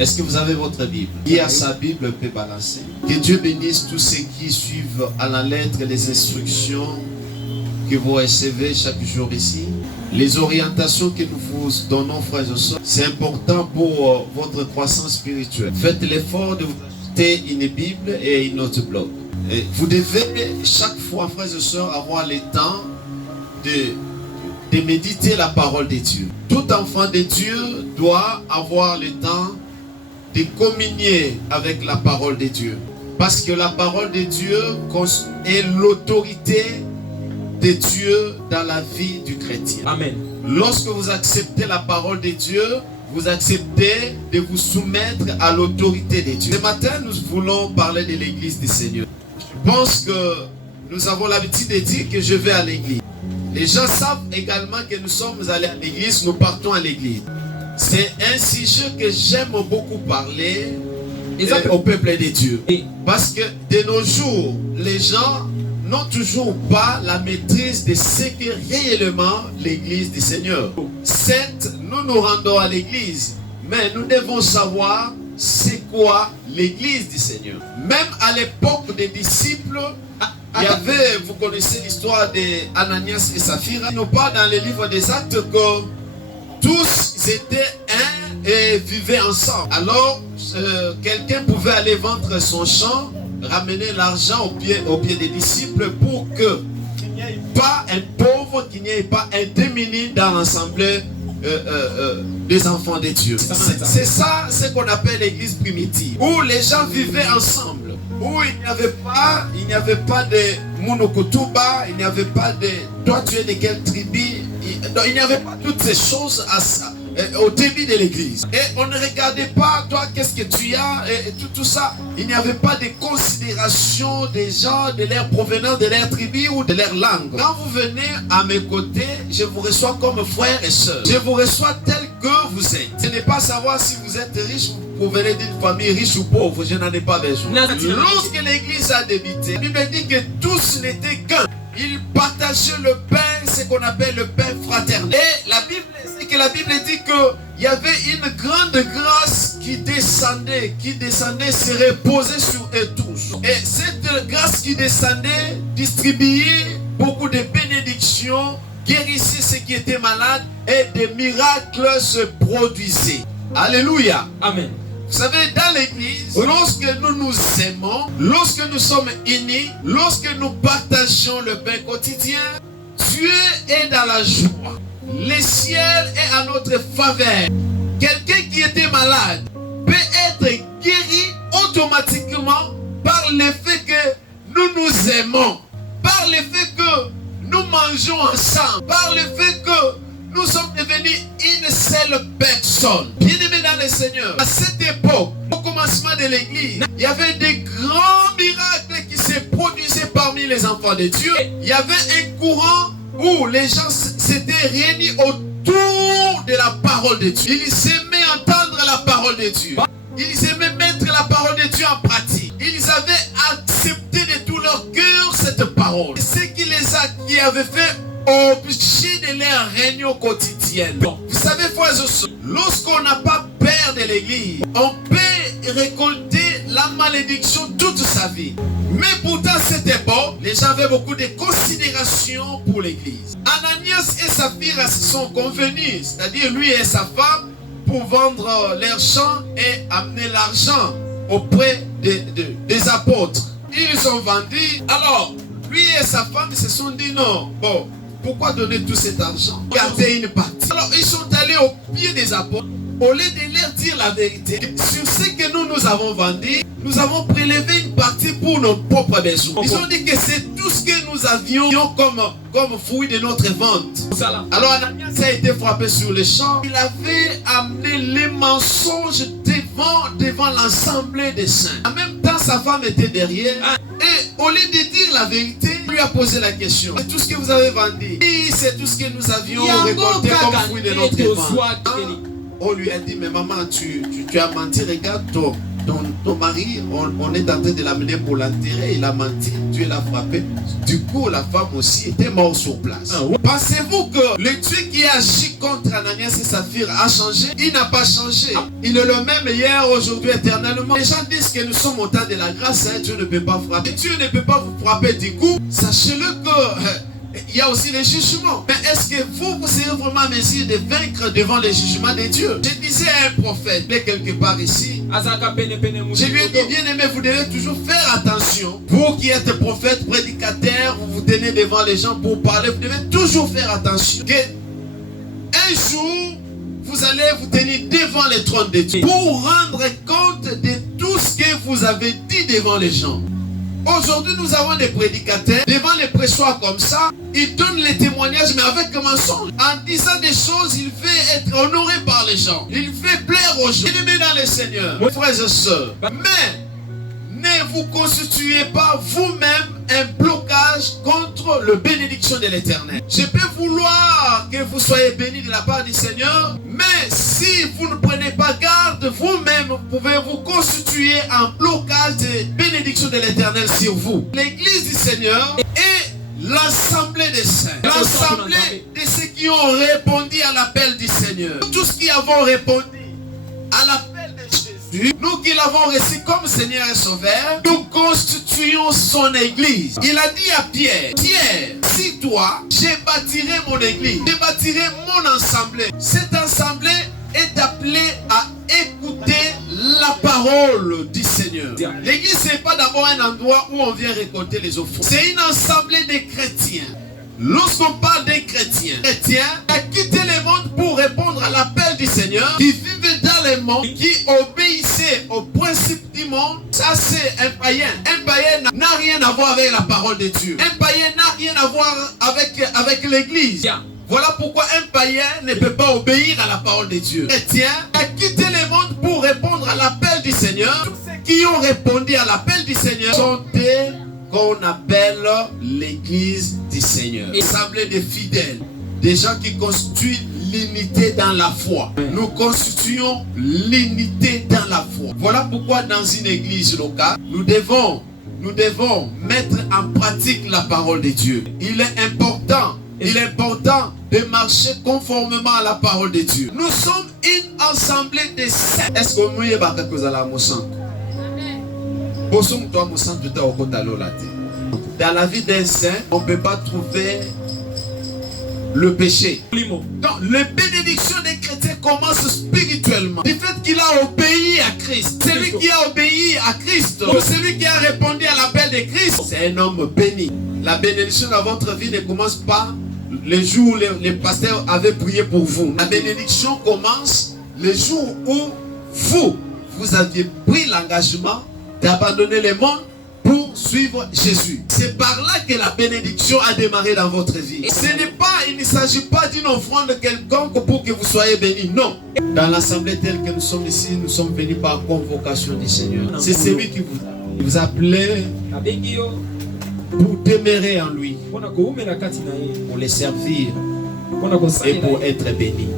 Est-ce que vous avez votre Bible? Qui a sa Bible peut balancer. Que Dieu bénisse tous ceux qui suivent à la lettre les instructions que vous recevez chaque jour ici. Les orientations que nous vous donnons, frères et sœurs, c'est important pour votre croissance spirituelle. Faites l'effort de vous acheter une Bible et une autre bloc. Et vous devez chaque fois, frères et sœurs, avoir le temps de méditer la parole de Dieu. Tout enfant de Dieu doit avoir le temps de communier avec la parole de Dieu. Parce que la parole de Dieu est l'autorité de Dieu dans la vie du chrétien. Amen. Lorsque vous acceptez la parole de Dieu, vous acceptez de vous soumettre à l'autorité de Dieu. Ce matin, nous voulons parler de l'église du Seigneur. Je pense que nous avons l'habitude de dire que je vais à l'église. Les gens savent également que nous sommes allés à l'église, nous partons à l'église. C'est un sujet que j'aime beaucoup parler au peuple de Dieu. Parce que de nos jours, les gens n'ont toujours pas la maîtrise de ce qu'est réellement l'église du Seigneur. Certes, nous nous rendons à l'église, mais nous devons savoir c'est quoi l'église du Seigneur. Même à l'époque des disciples, il y avait, vous connaissez l'histoire d'Ananias et Saphira. Il nous parle dans le livre des Actes que tous étaient un et vivaient ensemble. Alors, quelqu'un pouvait aller vendre son champ, ramener l'argent au pied des disciples pour qu'il n'y ait pas un pauvre, qu'il n'y ait pas un démuni dans l'assemblée des enfants de Dieu. C'est ça ce qu'on appelle l'église primitive, où les gens vivaient ensemble, où il n'y avait pas de monokutuba, il n'y avait pas de toi tu es de quelle tribu, il n'y avait pas toutes ces choses au début de l'église. Et on ne regardait pas toi qu'est-ce que tu as et tout ça. Il n'y avait pas de considération des gens de leur provenance, de leur tribu ou de leur langue. Quand vous venez à mes côtés, je vous reçois comme frère et soeur. Je vous reçois tel que vous êtes. Ce n'est pas savoir si vous êtes riche, vous venez d'une famille riche ou pauvre. Je n'en ai pas besoin. Lorsque l'église a débuté, la Bible dit que tous n'étaient qu'un. Ils partageaient le pain, ce qu'on appelle le pain fraternel. Et la Bible dit qu'il y avait une grande grâce qui descendait, se reposait sur eux tous. Et cette grâce qui descendait distribuait beaucoup de bénédictions, guérissait ceux qui étaient malades et des miracles se produisaient. Alléluia. Amen. Vous savez, dans l'église, lorsque nous nous aimons, lorsque nous sommes unis, lorsque nous partageons le pain quotidien, Dieu est dans la joie. Le ciel est à notre faveur. Quelqu'un qui était malade peut être guéri automatiquement par le fait que nous nous aimons, par le fait que nous mangeons ensemble, par le fait que nous sommes devenus une seule personne. Bien-aimés dans le Seigneur, à cette époque, au commencement de l'église, il y avait des grands miracles qui se produisaient parmi les enfants de Dieu. Il y avait un courant où les gens s'étaient réunis autour de la parole de Dieu. Ils aimaient entendre la parole de Dieu. Ils aimaient mettre la parole de Dieu en pratique. Ils avaient accepté de tout leur cœur cette parole. Ce qui avait fait obligé de leur réunion quotidienne. Vous savez, frères et sœurs, lorsqu'on n'a pas peur de l'église, on peut récolter la malédiction toute sa vie. Mais pourtant, cette époque, les gens avaient beaucoup de considération pour l'église. Ananias et Saphira se sont convenus, c'est-à-dire lui et sa femme, pour vendre leurs champs et amener l'argent auprès des apôtres. Ils ont vendu. Alors, lui et sa femme se sont dit non, bon, pourquoi donner tout cet argent? Garder une partie. Alors ils sont allés au pied des apôtres. Au lieu de leur dire la vérité, sur ce que nous avons vendu, nous avons prélevé une partie pour nos propres besoins. Ils ont dit que c'est tout ce que nous avions comme fruit de notre vente. Alors Ananias a été frappé sur le champ. Il avait amené les mensonges devant l'ensemble des saints. En même temps, sa femme était derrière. Et au lieu de dire la vérité, il lui a posé la question. C'est tout ce que vous avez vendu. Oui, c'est tout ce que nous avions récolté comme fruit de notre vente. On lui a dit, mais maman, tu as menti, regarde ton mari, on est en train de l'amener pour l'enterrer, il a menti, Dieu l'a frappé. Du coup, la femme aussi était morte sur place. Pensez-vous que le Dieu qui a agi contre Ananias et Saphir a changé? Il n'a pas changé. Il est le même hier, aujourd'hui, éternellement. Les gens disent que nous sommes au temps de la grâce, Dieu ne peut pas frapper. Dieu ne peut pas vous frapper du coup. Sachez-le que il y a aussi les jugements. Mais est-ce que vous serez vraiment en mesure de vaincre devant les jugements de Dieu? Je disais à un prophète, il est quelque part ici. Je lui ai dit, bien aimé, vous devez toujours faire attention. Vous qui êtes prophète, prédicateur, vous vous tenez devant les gens pour parler, vous devez toujours faire attention. Que un jour, vous allez vous tenir devant le trône de Dieu pour rendre compte de tout ce que vous avez dit devant les gens. Aujourd'hui, nous avons des prédicateurs devant les pressoirs comme ça. Ils donnent les témoignages, mais avec un mensonge. En disant des choses, il fait être honoré par les gens. Il fait plaire aux gens. Il met dans le Seigneur, mes frères et sœurs. Mais ne vous constituez pas vous-même un blocage contre la bénédiction de l'Éternel. Je peux vouloir que vous soyez bénis de la part du Seigneur, mais si vous ne prenez pas garde, vous-même pouvez vous constituer un blocage de bénédiction de l'Éternel sur vous. L'Église du Seigneur est l'assemblée des saints, l'assemblée de ceux qui ont répondu à l'appel du Seigneur. Tous qui avons répondu à l'appel de Jésus, nous qui l'avons reçu comme Seigneur et Sauveur, nous constituons son église. Il a dit à Pierre, Pierre, si toi, je bâtirai mon église, je bâtirai mon assemblée. Cette assemblée est appelée à écouter la parole du Seigneur. L'église, ce n'est pas d'abord un endroit où on vient récolter les offrandes. C'est une assemblée de chrétiens. Lorsqu'on parle des chrétiens qui a quitté le monde pour répondre à l'appel du Seigneur, qui vivait dans le monde, qui obéissait au principe du monde, ça c'est un païen. Un païen n'a rien à voir avec la parole de Dieu. Un païen n'a rien à voir avec l'église. Voilà pourquoi un païen ne peut pas obéir à la parole de Dieu. Les chrétiens a quitté le monde pour répondre à l'appel du Seigneur. Tous ceux qui ont répondu à l'appel du Seigneur sont des qu'on appelle l'église du Seigneur. Assemblée de fidèles, des gens qui constituent l'unité dans la foi. Nous constituons l'unité dans la foi. Voilà pourquoi dans une église locale, nous devons mettre en pratique la parole de Dieu. Il est important de marcher conformément à la parole de Dieu. Nous sommes une assemblée de saints. Est-ce que vous avez quelque chose à la motion? Dans la vie d'un saint, on ne peut pas trouver le péché. Donc, les bénédictions des chrétiens commencent spirituellement. Du fait qu'il a obéi à Christ. Celui qui a obéi à Christ, celui qui a répondu à l'appel de Christ, c'est un homme béni. La bénédiction dans votre vie ne commence pas le jour où les pasteurs avaient prié pour vous. La bénédiction commence le jour où vous aviez pris l'engagement d'abandonner le monde pour suivre Jésus. C'est par là que la bénédiction a démarré dans votre vie. Il ne s'agit pas d'une offrande quelconque pour que vous soyez bénis. Non. Dans l'assemblée telle que nous sommes ici, nous sommes venus par convocation du Seigneur. C'est celui qui vous appelait pour demeurer en lui, pour les servir et pour être béni.